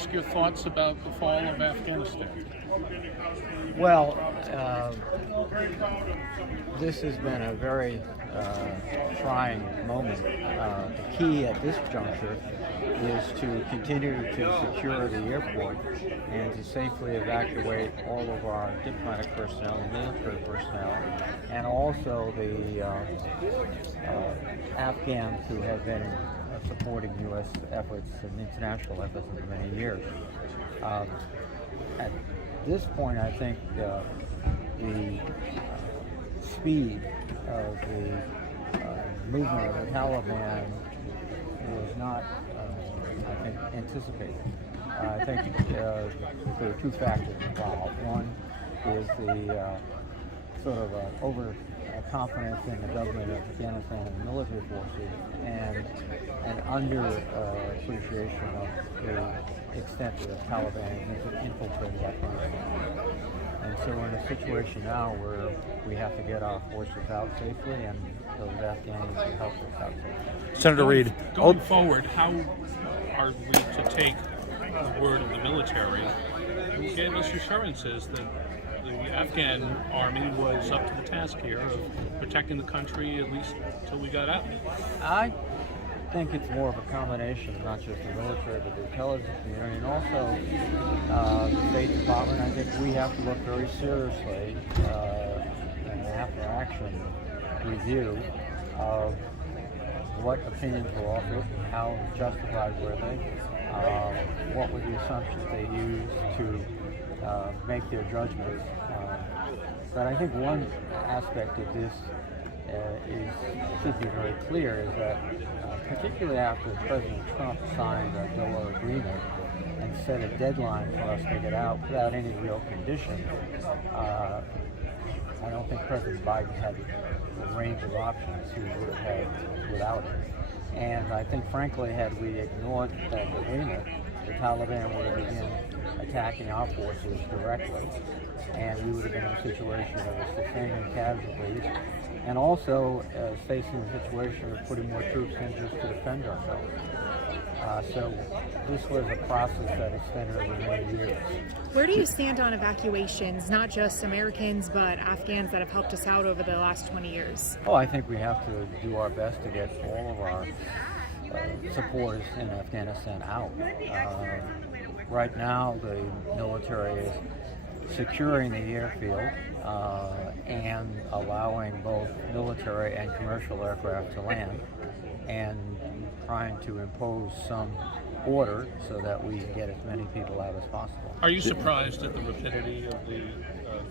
ask your thoughts about the fall of Afghanistan. Well, this has been a very trying moment. The key at this juncture is to continue to secure the airport and to safely evacuate all of our diplomatic personnel and military personnel, and also the Afghans who have been supporting U.S. efforts and international efforts for many years. At this point, I think the speed of the movement of the Taliban was not, I think, anticipated. I think there are two factors involved. One is the sort of overconfidence in the government of Afghanistan and the military forces, and an under-appreciation of the extent that the Taliban has infiltrated Afghanistan. And so we're in a situation now where we have to get our forces out safely, and those Afghans will help us out safely. Senator Reid, Going forward, how are we to take the word of the military who gave us assurances that the Afghan army was up to the task here of protecting the country at least until we got out? I think it's more of a combination of not just the military, but the intelligence community, and also the State Department. I think we have to look very seriously in an after-action review of what opinions were offered, how justified were they, what were the assumptions they used to make their judgments. But I think one aspect of this should be very clear is that particularly after President Trump signed the Doha Agreement and set a deadline for us to get out without any real condition, I don't think President Biden had the range of options he would have had without it. And I think, frankly, had we ignored that agreement, the Taliban would have begun attacking our forces directly, and we would have been in a situation of sustaining casualties, and also facing a situation of putting more troops in just to defend ourselves. So this was a process that extended over many years. Where do you stand on evacuations, not just Americans, but Afghans that have helped us out over the last 20 years? Oh, I think we have to do our best to get all of our supporters in Afghanistan out. Right now, the military is securing the airfield and allowing both military and commercial aircraft to land, and trying to impose some order so that we can get as many people out as possible. Are you surprised at the rapidity of the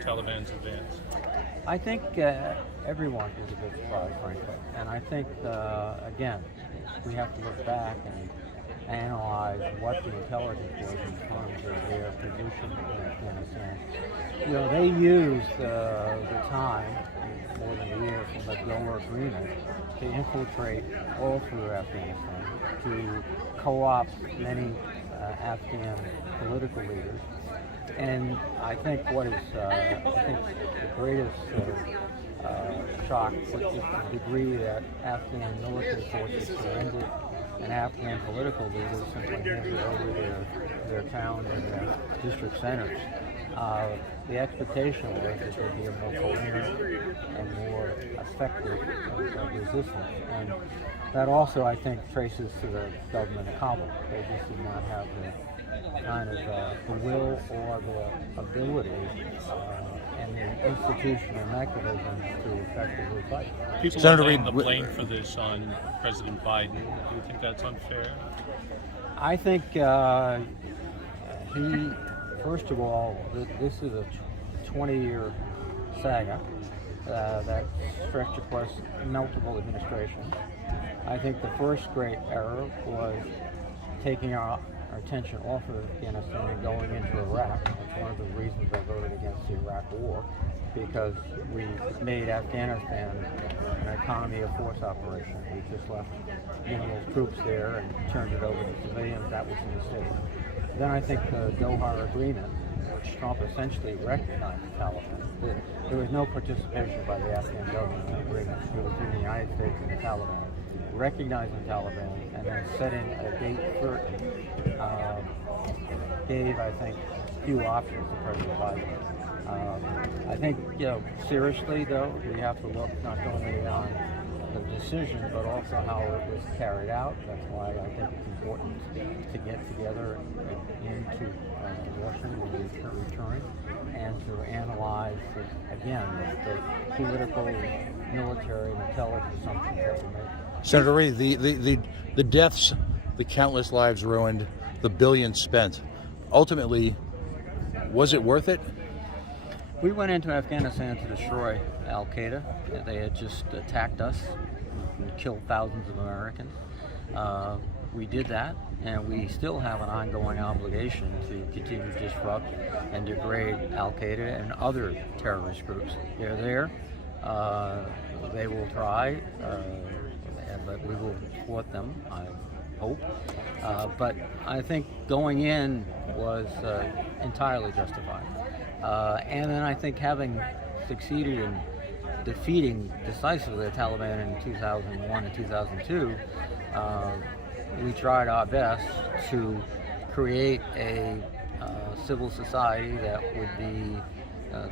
Taliban's advance? I think everyone is a bit surprised, frankly. And I think, again, we have to look back and analyze what the intelligence was in terms of their position in Afghanistan. You know, they used the time, more than a year from the Doha Agreement, to infiltrate all through Afghanistan, to co-opt many Afghan political leaders. And I think what is the greatest shock was just the degree that Afghan military forces surrendered and Afghan political leaders simply handed over their towns and their district centers. The expectation was that there would be a more coherent and more effective resistance. And that also, I think, traces to the government of Kabul. They just did not have the kind of the will or the ability and the institutional mechanisms to effectively fight. People Senator are laying Reid, the blame for this on President Biden. Do you think that's unfair? I think he, first of all, this is a 20-year saga that stretched across multiple administrations. I think the first great error was taking our attention off of Afghanistan and going into Iraq. That's one of the reasons I voted against the Iraq War, because we made Afghanistan an economy of force operation. We just left minimal troops there and turned it over to civilians. That was a mistake. Then I think the Doha Agreement, which Trump essentially recognized the Taliban. There was no participation by the Afghan government in the agreement. It was between the United States and the Taliban. Recognizing the Taliban and then setting a date certain gave, I think, few options to President Biden. I think, seriously though, we have to look not only on the decision, but also how it was carried out. That's why I think it's important to get together into Washington when we return and to analyze, again, the political, military, and intelligence assumptions that we make. Senator Reid, the deaths, the countless lives ruined, the billions spent, ultimately, was it worth it? We went into Afghanistan to destroy Al-Qaeda. They had just attacked us and killed thousands of Americans. We did that, and we still have an ongoing obligation to continue to disrupt and degrade Al-Qaeda and other terrorist groups. They're there. They will try, but we will thwart them, I hope. But I think going in was entirely justified. And then I think having succeeded in defeating decisively the Taliban in 2001 and 2002, we tried our best to create a civil society that would be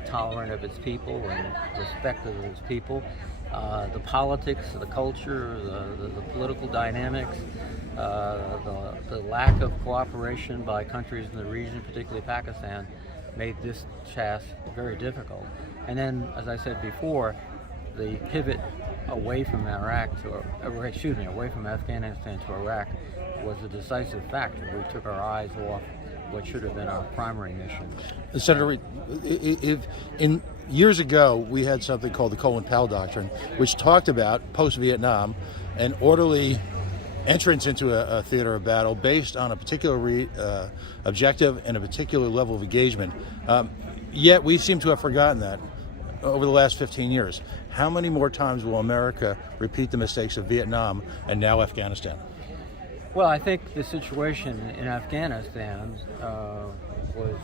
tolerant of its people and respectful of its people. The politics, the culture, the political dynamics, the lack of cooperation by countries in the region, particularly Pakistan, made this task very difficult. And then, as I said before, the pivot away from away from Afghanistan to Iraq was a decisive factor. We took our eyes off what should have been our primary mission. Senator Reid, years ago, we had something called the Colin Powell Doctrine, which talked about, post-Vietnam, an orderly entrance into a theater of battle based on a particular objective and a particular level of engagement. Yet we seem to have forgotten that over the last 15 years. How many more times will America repeat the mistakes of Vietnam and now Afghanistan? Well, I think the situation in Afghanistan was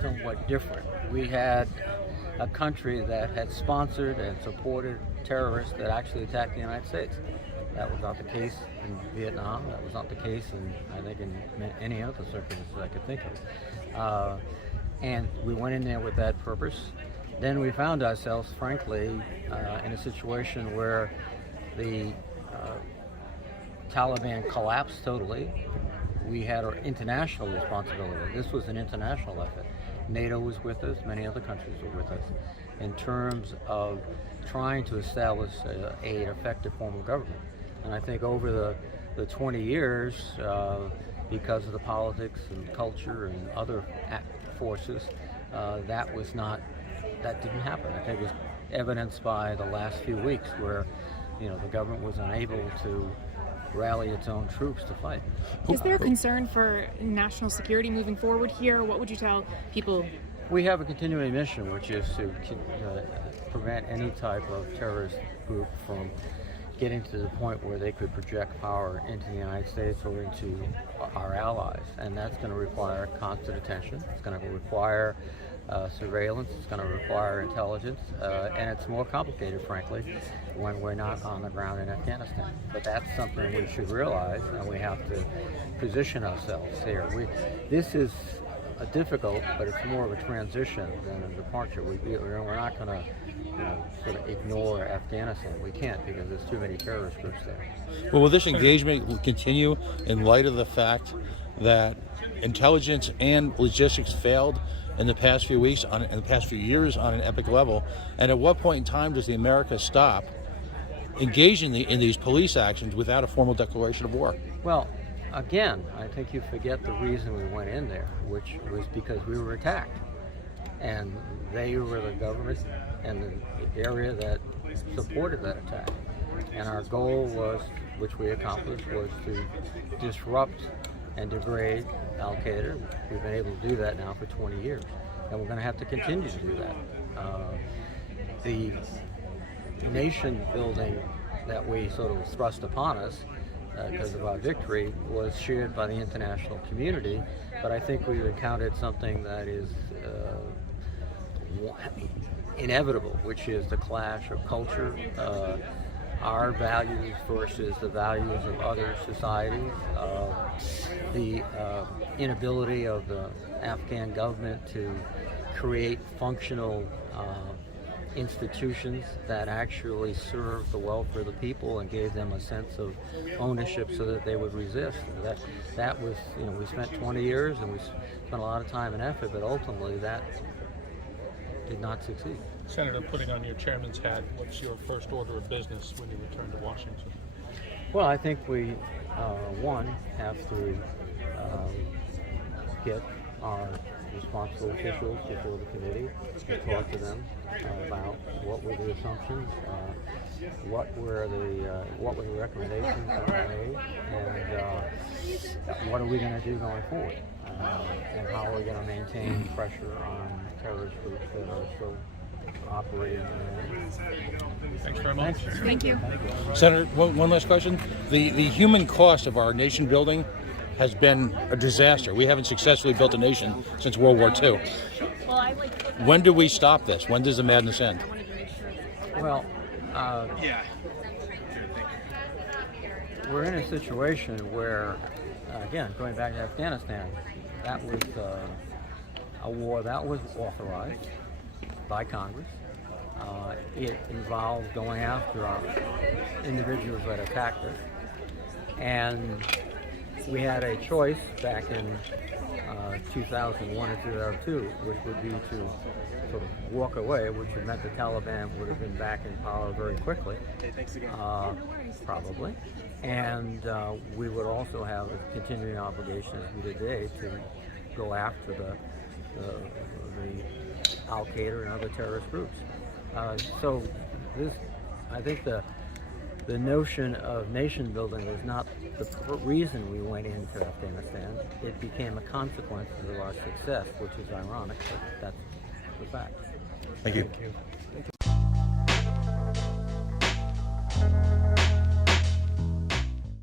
somewhat different. We had a country that had sponsored and supported terrorists that actually attacked the United States. That was not the case in Vietnam. That was not the case in any other circumstances I could think of. And we went in there with that purpose. Then we found ourselves, frankly, in a situation where the Taliban collapsed totally. We had our international responsibility. This was an international effort. NATO was with us, many other countries were with us, in terms of trying to establish an effective form of government. And I think over the 20 years, because of the politics and culture and other forces, that didn't happen. I think it was evidenced by the last few weeks where, the government was unable to rally its own troops to fight. Is there a concern for national security moving forward here? What would you tell people? We have a continuing mission, which is to prevent any type of terrorist group from getting to the point where they could project power into the United States or into our allies. And that's going to require constant attention. It's going to require surveillance. It's going to require intelligence. And it's more complicated, frankly, when we're not on the ground in Afghanistan. But that's something we should realize, and we have to position ourselves here. This is difficult, but it's more of a transition than a departure. We're not going to sort of ignore Afghanistan. We can't, because there's too many terrorist groups there. Well, will this engagement continue in light of the fact that intelligence and logistics failed in the past few weeks, in the past few years, on an epic level? And at what point in time does the America stop engaging in these police actions without a formal declaration of war? Well, again, I think you forget the reason we went in there, which was because we were attacked. And they were the government and the area that supported that attack. And our goal was, which we accomplished, was to disrupt and degrade Al-Qaeda. We've been able to do that now for 20 years. And we're going to have to continue to do that. The nation building that we sort of thrust upon us because of our victory was shared by the international community, but I think we've encountered something that is inevitable, which is the clash of culture, our values versus the values of other societies, the inability of the Afghan government to create functional institutions that actually served the welfare of the people and gave them a sense of ownership so that they would resist. That was, we spent 20 years and we spent a lot of time and effort, but ultimately that did not succeed. Senator, putting on your chairman's hat, what's your first order of business when you return to Washington? Well, I think we, one, have to get our responsible officials before the committee and talk to them about what were the assumptions, what were the recommendations that were made, and what are we going to do going forward, and how are we going to maintain pressure on terrorist groups that are still operating in the Thanks very much. Thank you. Senator, one last question. The human cost of our nation building has been a disaster. We haven't successfully built a nation since World War II. When do we stop this? When does the madness end? Well, we're in a situation where, again, going back to Afghanistan, that was a war that was authorized by Congress. It involved going after our individuals that attacked us, and we had a choice back in 2001 and 2002, which would be to sort of walk away, which would meant the Taliban would have been back in power very quickly, probably, and we would also have a continuing obligation, as we did today, to go after the Al-Qaeda and other terrorist groups. So this, I think the notion of nation building was not the reason we went into Afghanistan. It became a consequence of our success, which is ironic, but that's the fact. Thank you.